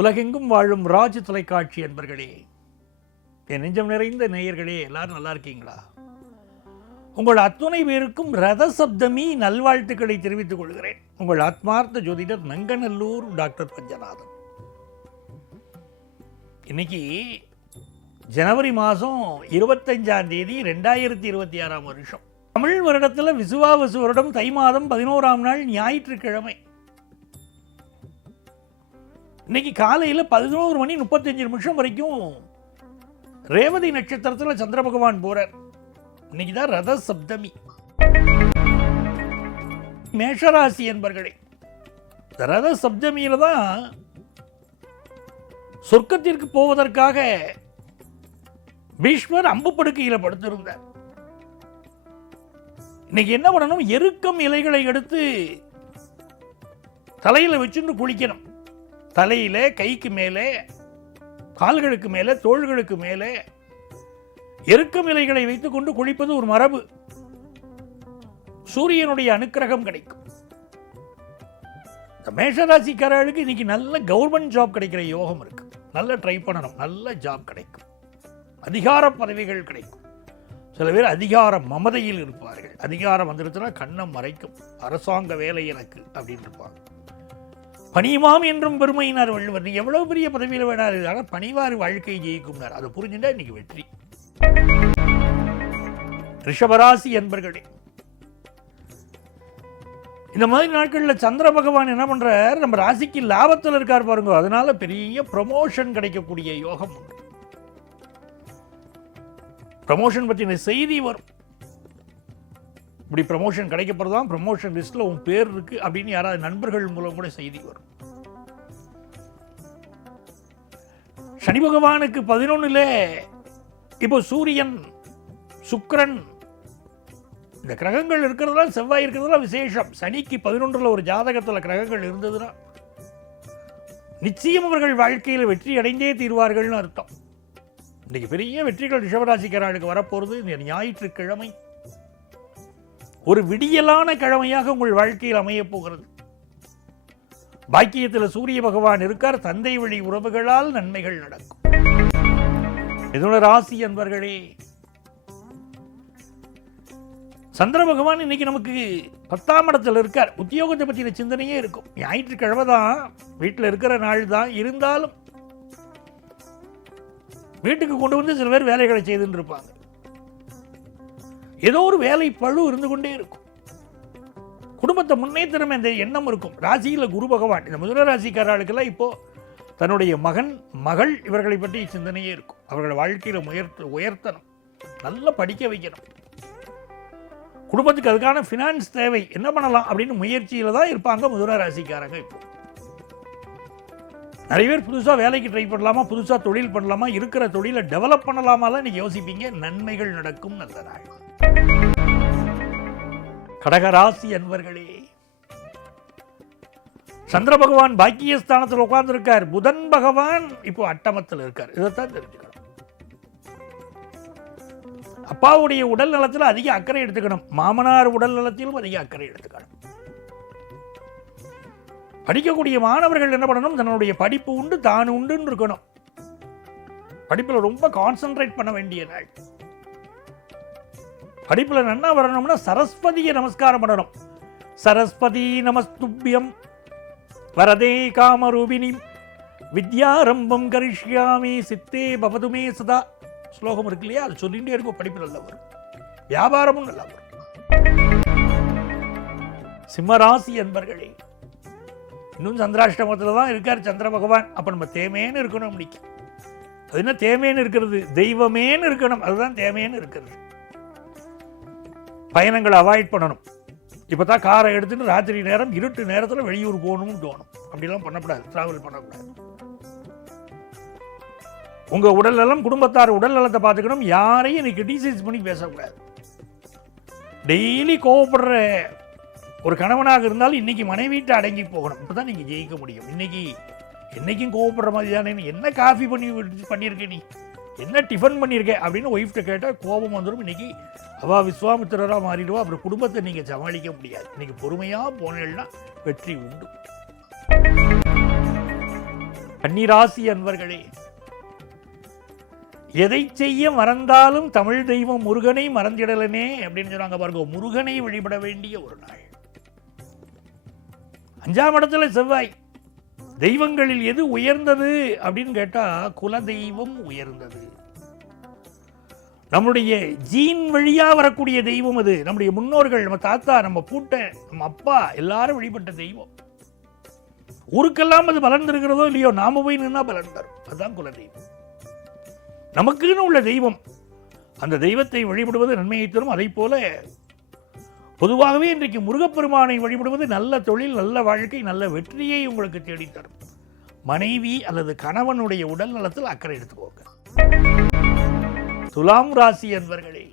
உலகெங்கும் வாழும் ராஜ் தொலைக்காட்சி என்பர்களே, என் நெஞ்சம் நிறைந்த நேயர்களே, எல்லாரும் நல்லா இருக்கீங்களா? உங்கள் அத்துணை பேருக்கும் ரத சப்தமி நல்வாழ்த்துக்களை தெரிவித்துக் கொள்கிறேன். உங்கள் ஆத்மார்த்த ஜோதிடர் நங்கநல்லூர் டாக்டர் பஞ்சநாதன். இன்னைக்கு ஜனவரி மாதம் 25ஆம் தேதி 2026 வருஷம். தமிழ் வருடத்தில் விசுவாவசு வருடம் தை மாதம் 11ஆம் நாள் ஞாயிற்றுக்கிழமை. இன்னைக்கு காலையில் 11:35 வரைக்கும் ரேவதி நட்சத்திரத்தில் சந்திர பகவான் போறார். இன்னைக்கு தான் ரத சப்தமி. மேஷராசி என்பர்களே, ரத சப்தமியில தான் சொர்க்கத்திற்கு போவதற்காக பீஷ்மர் அம்பு படுக்கையில் படுத்திருந்தார். இன்னைக்கு என்ன பண்ணணும்? எருக்கம் இலைகளை எடுத்து தலையில வச்சுட்டு குளிக்கணும். தலையில, கைக்கு மேலே, கால்களுக்கு மேலே, தோள்களுக்கு மேலே எருக்கம் இலைகளை வைத்துக் கொண்டு குளிப்பது ஒரு மரபு. சூரியனுடைய அனுக்கிரகம் கிடைக்கும். இந்த மேஷராசிக்காரர்களுக்கு இன்னைக்கு நல்ல கவர்மெண்ட் ஜாப் கிடைக்கிற யோகம் இருக்கு. நல்ல ட்ரை பண்ணணும், நல்ல ஜாப் கிடைக்கும், அதிகார பதவிகள் கிடைக்கும். சில பேர் அதிகார மமதையில் இருப்பார்கள். அதிகாரம் வந்துருச்சுன்னா கண்ணம் மறைக்கும். அரசாங்க வேலை எனக்கு அப்படின்னு இருப்பாங்க. பணியுமாம் என்றும் பெருமையினார் வள்ளுவர். நீ எவ்வளவு பெரிய பதவியில் வேணாரு, ஆனால் பணிவாறு வாழ்க்கை ஜெயிக்கும்னார். அதை புரிஞ்சுட்டா இன்னைக்கு வெற்றி. ரிஷபராசி என்பர்களே, இந்த மாதிரி நாட்களில் சந்திர பகவான் என்ன பண்றார்? நம்ம ராசிக்கு லாபத்தில் இருக்கார் பாருங்க. அதனால பெரிய ப்ரமோஷன் கிடைக்கக்கூடிய யோகம் உண்டு. ப்ரமோஷன் பற்றின செய்தி வரும். இப்படி ப்ரமோஷன் கிடைக்கப்படுறதான் ப்ரமோஷன் லிஸ்ட்ல உன் பேர் இருக்கு அப்படின்னு யாராவது நண்பர்கள் மூலம் கூட செய்தி வரும். சனி பகவானுக்கு 11ல இப்போ சூரியன், சுக்கிரன், இந்த கிரகங்கள் இருக்கிறதா, செவ்வாய் இருக்கிறதா விசேஷம். சனிக்கு 11ல ஒரு ஜாதகத்தில் கிரகங்கள் இருந்ததுன்னா நிச்சயம் அவர்கள் வாழ்க்கையில் வெற்றி அடைந்தே தீர்வார்கள்னு அர்த்தம். இன்னைக்கு பெரிய வெற்றிகள் ரிஷபராசிக்காரர்களுக்கு வரப்போறது. இந்த ஞாயிற்றுக்கிழமை ஒரு விடியலான கிழமையாக உங்கள் வாழ்க்கையில் அமையப் போகிறது. பாக்கியத்தில் சூரிய பகவான் இருக்கார். தந்தை வழி உறவுகளால் நன்மைகள் நடக்கும். மிதுன ராசி என்பர்களே, சந்திர பகவான் இன்னைக்கு நமக்கு 10ஆம் இடத்துல இருக்கார். உத்தியோகத்தை பற்றின சிந்தனையே இருக்கும். ஞாயிற்றுக்கிழமை தான், வீட்டில் இருக்கிற நாள் தான். இருந்தாலும் வீட்டுக்கு கொண்டு வந்து சில பேர் வேலைகளை செய்துன்னு இருப்பாங்க. ஏதோ ஒரு வேலை பழு இருந்து கொண்டே இருக்கும். குடும்பத்தை முன்னேற்றம் என்ற எண்ணம் இருக்கும். ராசியில் குரு பகவான். இந்த மிதுன ராசிக்காரர்களுக்கெல்லாம் இப்போ தன்னுடைய மகன், மகள் இவர்களை பற்றி சிந்தனையே இருக்கும். அவர்களை வாழ்க்கையில் உயர்த்தணும், நல்லா படிக்க வைக்கணும். குடும்பத்துக்கு அதுக்கான ஃபினான்ஸ் தேவை, என்ன பண்ணலாம் அப்படின்னு முயற்சியில் தான் இருப்பாங்க மிதுன ராசிக்காரங்க. இப்போ நிறைய பேர் புதுசாக வேலைக்கு ட்ரை பண்ணலாமா, புதுசாக தொழில் பண்ணலாமா, இருக்கிற தொழிலை டெவலப் பண்ணலாமாலாம் நீங்கள் யோசிப்பீங்க. நன்மைகள் நடக்கும். நல்ல நாள். கடகராசி அன்பர்களே, சந்திர பகவான் பாக்கியஸ்தானத்தில் உட்கார்ந்து இருக்கார். புதன் பகவான் இப்போ அட்டமத்தில் இருக்கார். இதைத்தான் தெரிஞ்சுக்கணும். அப்பாவுடைய உடல் நலத்தில் அதிக அக்கறை எடுத்துக்கணும். மாமனார் உடல் நலத்திலும் அதிக அக்கறை எடுத்துக்கணும். படிக்கக்கூடிய மாணவர்கள் என்ன பண்ணணும்? தன்னுடைய படிப்பு உண்டு, தான் உண்டுன்னு இருக்கணும். படிப்பில் ரொம்ப கான்சென்ட்ரேட் பண்ண வேண்டிய நாள். படிப்பில் நன்னா வரணும்னா சரஸ்வதியை நமஸ்காரம் பண்ணணும். சரஸ்வதி நமஸ்துப்யம் வரதே காமரூபிணி வித்யாரம்பம் கரிஷ்யாமி சித்தே பவதுமே சதா ஸ்லோகம் இருக்கு இல்லையா? அது சொல்லிகிட்டே இருக்கும். படிப்பு நல்லா வரும், வியாபாரமும் நல்லா வரும். சிம்மராசி என்பர்களே, இன்னும் சந்திராஷ்டமத்தில் தான் இருக்கார் சந்திர பகவான். அப்போ நம்ம தேமேன்னு இருக்கணும். இன்னைக்கு அது என்ன தேமேன்னு இருக்கிறது? தெய்வமேன்னு இருக்கணும். அதுதான் தேமேன்னு இருக்கிறது. பயணங்களை அவாய்ட் பண்ணணும். இப்போ தான் காரை எடுத்துட்டு ராத்திரி நேரம், இருட்டு நேரத்தில் வெளியூர் போகணும்னு தோணும். அப்படிலாம் பண்ணக்கூடாது. டிராவல் பண்ணக்கூடாது. உங்கள் உடல் நலம், குடும்பத்தார் உடல் நலத்தை பார்த்துக்கணும். யாரையும் இன்னைக்கு கிரிட்டிசைஸ் பண்ணி பேசக்கூடாது. டெய்லி கோவப்படுற ஒரு கணவனாக இருந்தாலும் இன்னைக்கு மனைவிட்டு அடங்கி போகணும். இப்போ தான் நீங்கள் ஜெயிக்க முடியும். இன்னைக்கு என்னைக்கும் கோவப்படுற மாதிரி தானே, என்ன காஃபி பண்ணியிருக்க, நீ என்ன டிஃபன் பண்ணியிருக்க அப்படின்னு ஒய்ஃப்ட்ட கேட்டால் கோபம் வந்துடும். இன்னைக்கு அவள் விஸ்வாமித்திரராக மாறிடுவா. அப்புறம் குடும்பத்தை நீங்கள் சமாளிக்க முடியாது. இன்னைக்கு பொறுமையாக போனீங்கன்னா வெற்றி உண்டு. கன்னிராசி அன்பர்களே, எதை செய்ய மறந்தாலும் தமிழ் தெய்வம் முருகனை மறந்திடலனே அப்படின்னு சொன்னாங்க பாருங்க. முருகனை வழிபட வேண்டிய ஒரு நாள். 5ஆம் இடத்துல செவ்வாய். தெய்வங்களில் எது உயர்ந்தது அப்படின்னு கேட்டா குல தெய்வம் உயர்ந்தது. நம்முடைய ஜீன் வழியா வரக்கூடிய தெய்வம் அது. நம்முடைய முன்னோர்கள், நம்ம தாத்தா, நம்ம பூட்டை, நம்ம அப்பா எல்லாரும் வழிபட்ட தெய்வம். ஊருக்கெல்லாம் அது பலர்ந்திருக்கிறதோ இல்லையோ, நாம போய் நின்னா பலன் தரும். அதுதான் குல தெய்வம். நமக்குன்னு உள்ள தெய்வம். அந்த தெய்வத்தை வழிபடுவது நன்மையை தரும். அதை போல பொதுவாகவே இன்றைக்கு முருகப்பெருமானை வழிபடுவது நல்ல தொழில், நல்ல வாழ்க்கை, நல்ல வெற்றியை உங்களுக்கு தேடித்தரும். மனைவி அல்லது கணவனுடைய உடல் நலத்தில் அக்கறை எடுத்துக்கோங்க. துலாம் ராசி அன்பர்களே,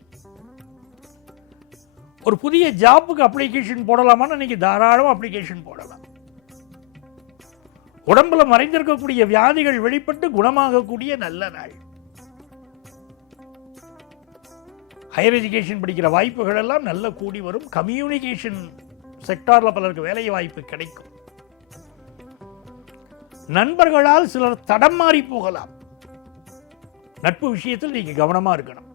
ஒரு புதிய ஜாப்புக்கு அப்ளிகேஷன் போடலாமான்னு இன்னைக்கு தாராளம் அப்ளிகேஷன் போடலாம். உடம்புல மறைந்திருக்கக்கூடிய வியாதிகள் வெளிப்பட்டு குணமாகக்கூடிய நல்ல நாள். ஹையர் எஜுகேஷன் படிக்கிற வாய்ப்புகள் எல்லாம் நல்ல கூடி வரும். கம்யூனிகேஷன் செக்டார்ல பலருக்கு வேலை வாய்ப்பு கிடைக்கும். நண்பர்களால் சிலர் தடம் மாறி போகலாம். நட்பு விஷயத்தில் நீங்க கவனமா இருக்கணும்.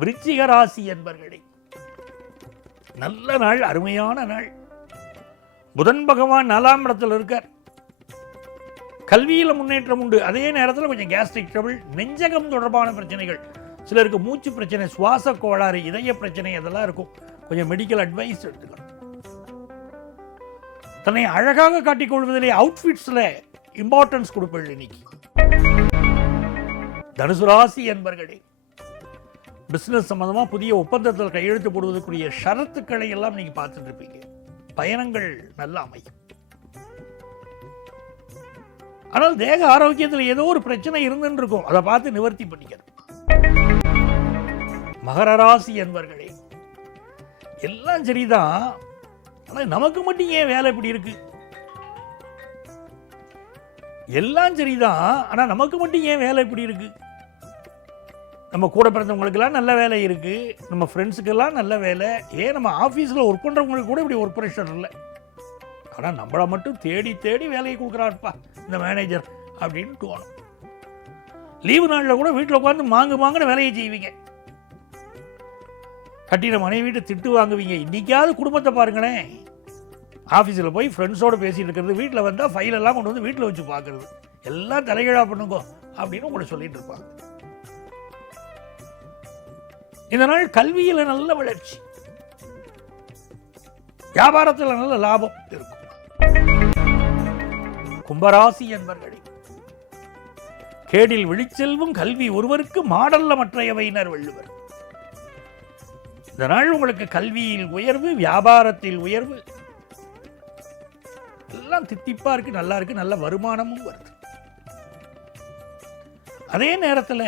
விருச்சிக ராசி என்பர்களே, நல்ல நாள், அருமையான நாள். புதன் பகவான் 4ஆம் இடத்தில் இருக்கார். கல்வியில் முன்னேற்றம் உண்டு. அதே நேரத்தில் கொஞ்சம் கேஸ்ட்ரிக் ட்ரபிள், நெஞ்சகம் தொடர்பான பிரச்சனைகள், சிலருக்கு மூச்சு பிரச்சனை, சுவாச கோளாறு, இதய பிரச்சனை, அதெல்லாம் இருக்கும். கொஞ்சம் மெடிக்கல் அட்வைஸ் எடுத்துக்கணும். தன்னை அழகாக காட்டிக்கொள்வதிலே அவுட்ஃபிட்ஸ்ல இம்பார்ட்டன்ஸ் கொடுப்பேன் இன்னைக்கு. தனுசு ராசி என்பர்களே, பிசினஸ் சம்பந்தமா புதிய ஒப்பந்தத்தில் கையெழுத்து போடுவதற்குரிய ஷரத்துக்களை எல்லாம் நீங்க பார்த்துட்டு இருப்பீங்க. பயணங்கள் நல்ல அமையும். ஆனால் தேக ஆரோக்கியத்தில் ஏதோ ஒரு பிரச்சனை இருந்துன்னு இருக்கும். அதை பார்த்து நிவர்த்தி பண்ணிக்கணும். மகர ராசி என்பர்களே, எல்லாம் சரிதான், ஆனால் நமக்கு மட்டும் ஏன் வேலை இப்படி இருக்கு? எல்லாம் சரிதான், ஆனால் நமக்கு மட்டும் ஏன் வேலை இப்படி இருக்கு? நம்ம கூட பிறந்தவங்களுக்கெல்லாம் நல்ல வேலை இருக்கு, நம்ம ஃப்ரெண்ட்ஸுக்கெல்லாம் நல்ல வேலை, ஏன் நம்ம ஆஃபீஸில் ஒர்க் பண்ணுறவங்களுக்கு கூட இப்படி ஒர்க் ப்ரெஷர் இல்லை. ஆனால் நம்மளை மட்டும் தேடி தேடி வேலையை கொடுக்குறாருப்பா இந்த மேனேஜர் அப்படின்னு தோணும். லீவு நாளில் கூட வீட்டில் உட்காந்து மாங்குன்னு வேலையை செய்வீங்க. கட்டின மனைவிட்டு திட்டு வாங்குவீங்க. இன்னைக்காவது குடும்பத்தை பாருங்களேன். ஆஃபீஸில் போய் ஃப்ரெண்ட்ஸோடு பேசிட்டு இருக்கிறது, வீட்டில் வந்தால் ஃபைல் எல்லாம் கொண்டு வந்து வீட்டில் வச்சு பார்க்கறது, எல்லாம் தலைகீழாக பண்ணுங்க அப்படின்னு உங்களை சொல்லிட்டு இருப்பாங்க. இந்த நாள் கல்வியில் நல்ல வளர்ச்சி, வியாபாரத்தில் நல்ல லாபம் இருக்கும். கும்பராசி என்பர்களே, கேடில் விழிச்செல்வும் கல்வி ஒருவருக்கு மாடல்ல மற்றையவையினர் வள்ளுவர். இந்த நாள் உங்களுக்கு கல்வியில் உயர்வு, வியாபாரத்தில் உயர்வு, எல்லாம் தித்திப்பா இருக்கு, நல்லா இருக்கு, நல்ல வருமானமும் வருது. அதே நேரத்தில்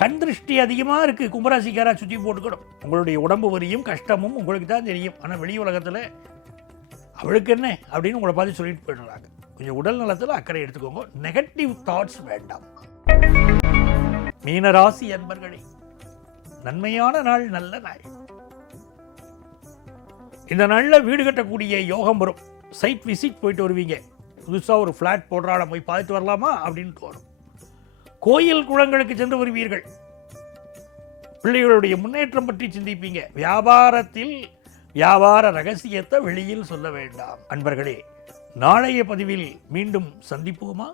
கண் திருஷ்டி அதிகமாக இருக்கு. கும்பராசிக்காரா சுற்றி போட்டுக்கணும். உங்களுடைய உடம்பு வரியும் கஷ்டமும் உங்களுக்கு தான் தெரியும். ஆனால் வெளி உலகத்தில் அவளுக்கு என்ன அப்படின்னு உங்களை பார்த்து சொல்லிட்டு போயிடுறாங்க. கொஞ்சம் உடல் நலத்தில் அக்கறை எடுத்துக்கோங்க. நெகட்டிவ் தாட்ஸ் வேண்டாம். மீனராசி அன்பர்களே, நன்மையான நாள், நல்ல நாள். இந்த நாளில் வீடு கட்டக்கூடிய யோகம் வரும். சைட் விசிட் போயிட்டு வருவீங்க. புதுசாக ஒரு ஃப்ளாட் போடுறாட போய் பார்த்துட்டு வரலாமா அப்படின்னு தோணும். கோயில் குளங்களுக்கு சென்று வருவீர்கள். பிள்ளைகளுடைய முன்னேற்றம் பற்றி சிந்திப்பீங்க. வியாபாரத்தில் வியாபார ரகசியத்தை வெளியில் சொல்ல வேண்டாம். அன்பர்களே, நாளைய பதிவில் மீண்டும் சந்திப்போமா?